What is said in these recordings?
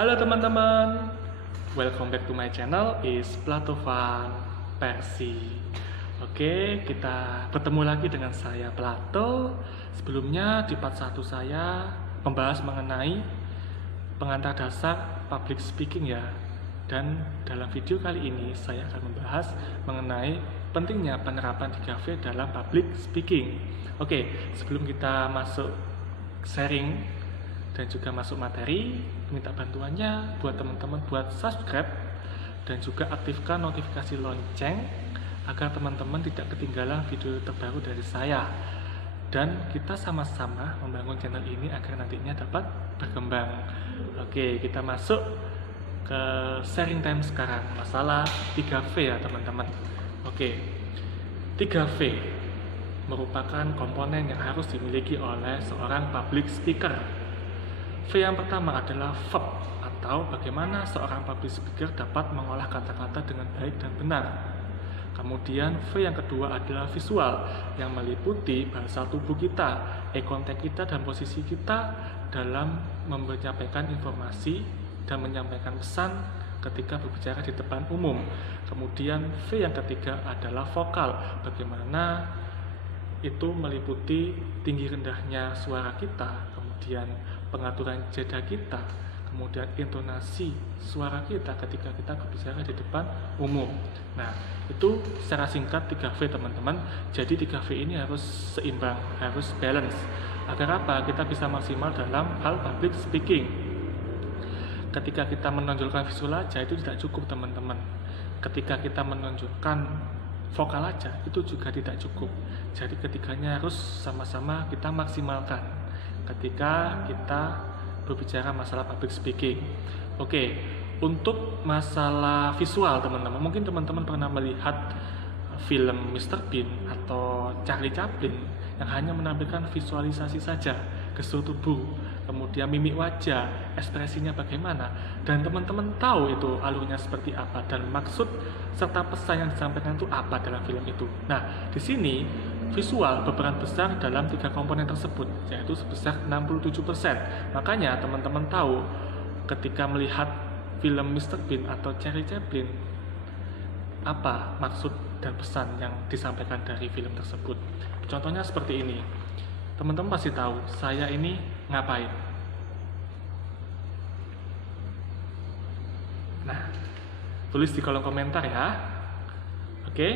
Halo teman-teman, welcome back to my channel is Platovan Persi. Oke, kita bertemu lagi dengan saya Plato. Sebelumnya di part 1 saya membahas mengenai pengantar dasar public speaking ya. Dan dalam video kali ini saya akan membahas mengenai pentingnya penerapan 3V dalam public speaking. Oke, sebelum kita masuk sharing dan juga masuk materi, minta bantuannya buat teman-teman buat subscribe dan juga aktifkan notifikasi lonceng agar teman-teman tidak ketinggalan video terbaru dari saya, dan kita sama-sama membangun channel ini agar nantinya dapat berkembang. Oke, kita masuk ke sharing time sekarang, masalah 3V ya teman-teman. Oke, 3V merupakan komponen yang harus dimiliki oleh seorang public speaker. V yang pertama adalah verb, atau bagaimana seorang public speaker dapat mengolah kata-kata dengan baik dan benar. Kemudian V yang kedua adalah visual, yang meliputi bahasa tubuh kita, eye contact kita, dan posisi kita dalam menyampaikan informasi dan menyampaikan pesan ketika berbicara di depan umum. Kemudian V yang ketiga adalah vokal, bagaimana itu meliputi tinggi rendahnya suara kita, kemudian pengaturan jeda kita, kemudian intonasi suara kita ketika kita berbicara di depan umum. Nah, itu secara singkat 3V teman-teman. Jadi 3V ini harus seimbang, harus balance. Agar apa? Kita bisa maksimal dalam hal public speaking. Ketika kita menonjolkan visual aja itu tidak cukup teman-teman. Ketika kita menonjolkan vokal aja itu juga tidak cukup. Jadi ketiganya harus sama-sama kita maksimalkan ketika kita berbicara masalah public speaking. Oke, untuk masalah visual teman-teman, mungkin teman-teman pernah melihat film Mr. Bean atau Charlie Chaplin yang hanya menampilkan visualisasi saja, gestur tubuh, kemudian mimik wajah, ekspresinya bagaimana, dan teman-teman tahu itu alurnya seperti apa dan maksud serta pesan yang disampaikan itu apa dalam film itu. Nah, di sini visual berperan besar dalam 3 komponen tersebut, yaitu sebesar 67%. Makanya teman-teman tahu ketika melihat film Mr. Bean atau Charlie Chaplin, apa maksud dan pesan yang disampaikan dari film tersebut. Contohnya seperti ini. Teman-teman pasti tahu saya ini ngapain. Nah, tulis di kolom komentar ya. Oke.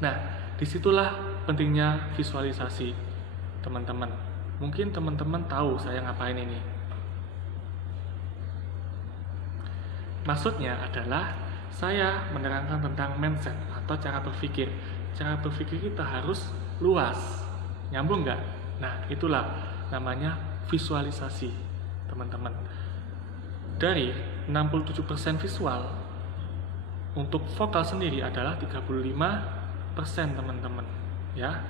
Nah, disitulah pentingnya visualisasi teman-teman. Mungkin teman-teman tahu saya ngapain ini. Maksudnya adalah saya menerangkan tentang mindset atau cara berpikir. Cara berpikir kita harus luas. Nyambung nggak? Nah, itulah namanya visualisasi teman-teman. Dari 67% visual, untuk vokal sendiri adalah 35% teman-teman ya.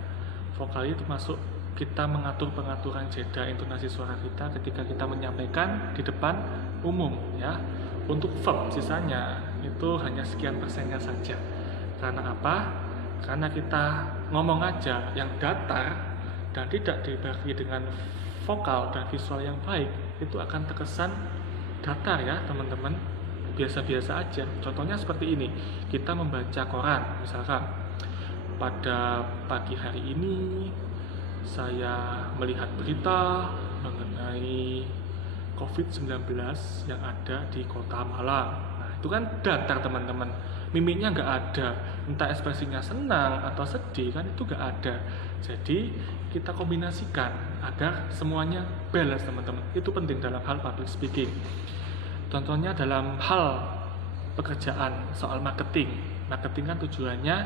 Vokal itu masuk kita mengatur pengaturan jeda intonasi suara kita ketika kita menyampaikan di depan umum ya. Untuk verb sisanya itu hanya sekian persennya saja. Karena apa? Karena kita ngomong aja yang datar dan tidak dibagi dengan vokal dan visual yang baik, itu akan terkesan datar ya teman-teman, biasa-biasa aja. Contohnya seperti ini, kita membaca koran, misalkan pada pagi hari ini saya melihat berita mengenai COVID-19 yang ada di kota Malang. Nah, itu kan datar teman-teman, mimiknya nggak ada, entah ekspresinya senang atau sedih kan itu nggak ada. Jadi kita kombinasikan agar semuanya balance teman-teman. Itu penting dalam hal public speaking. Contohnya dalam hal pekerjaan soal marketing. Marketing kan tujuannya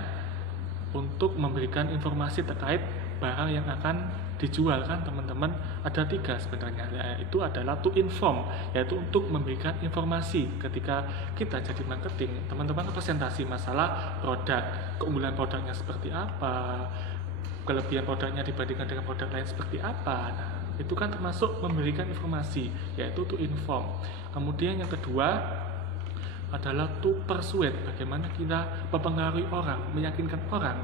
untuk memberikan informasi terkait barang yang akan dijual kan teman-teman. Ada 3 sebenarnya, yaitu adalah to inform, yaitu untuk memberikan informasi. Ketika kita jadi marketing, teman-teman presentasi masalah produk, keunggulan produknya seperti apa, kelebihan produknya dibandingkan dengan produk lain seperti apa. Nah, itu kan termasuk memberikan informasi, yaitu to inform. Kemudian yang kedua adalah to persuade, bagaimana kita mempengaruhi orang, meyakinkan orang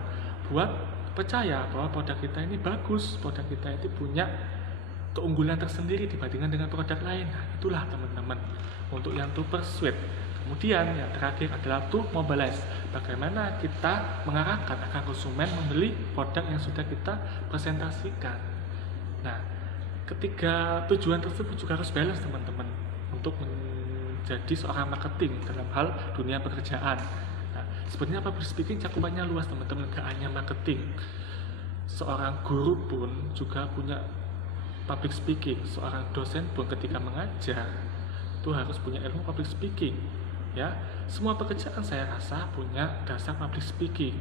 buat percaya bahwa produk kita ini bagus, produk kita itu punya keunggulan tersendiri dibandingkan dengan produk lain. Nah, itulah teman-teman untuk yang to persuade. Kemudian yang terakhir adalah to mobilize. Bagaimana kita mengarahkan agar konsumen membeli produk yang sudah kita presentasikan. Nah, ketiga tujuan tersebut juga harus balance teman-teman untuk menjadi seorang marketing dalam hal dunia pekerjaan. Nah, sebenarnya public speaking cakupannya luas teman-teman, gak hanya marketing. Seorang guru pun juga punya public speaking, seorang dosen pun ketika mengajar itu harus punya ilmu public speaking. Ya, semua pekerjaan saya rasa punya dasar public speaking.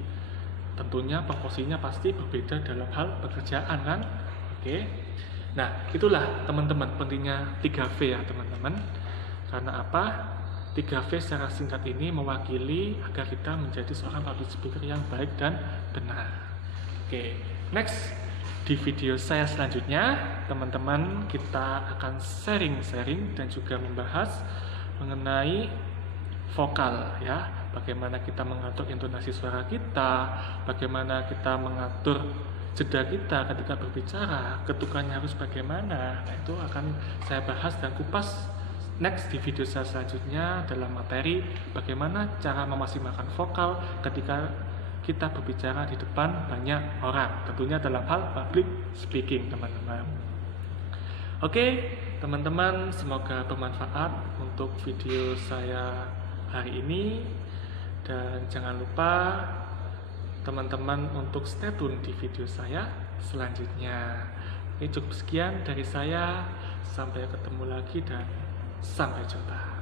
Tentunya proporsinya pasti berbeda dalam hal pekerjaan kan. Oke. Nah, itulah teman-teman pentingnya 3V ya teman-teman. Karena apa? 3V secara singkat ini mewakili agar kita menjadi seorang public speaker yang baik dan benar. Oke, next di video saya selanjutnya, teman-teman kita akan sharing dan juga membahas mengenai vokal ya, bagaimana kita mengatur intonasi suara kita, bagaimana kita mengatur jeda kita ketika berbicara, ketukannya harus bagaimana. Nah, itu akan saya bahas dan kupas next di video saya selanjutnya dalam materi bagaimana cara memaksimalkan vokal ketika kita berbicara di depan banyak orang, tentunya dalam hal public speaking teman-teman. Oke, teman-teman, semoga bermanfaat untuk video saya hari ini, dan jangan lupa teman-teman untuk stay tune di video saya selanjutnya. Ini cukup sekian dari saya, sampai ketemu lagi dan sampai jumpa.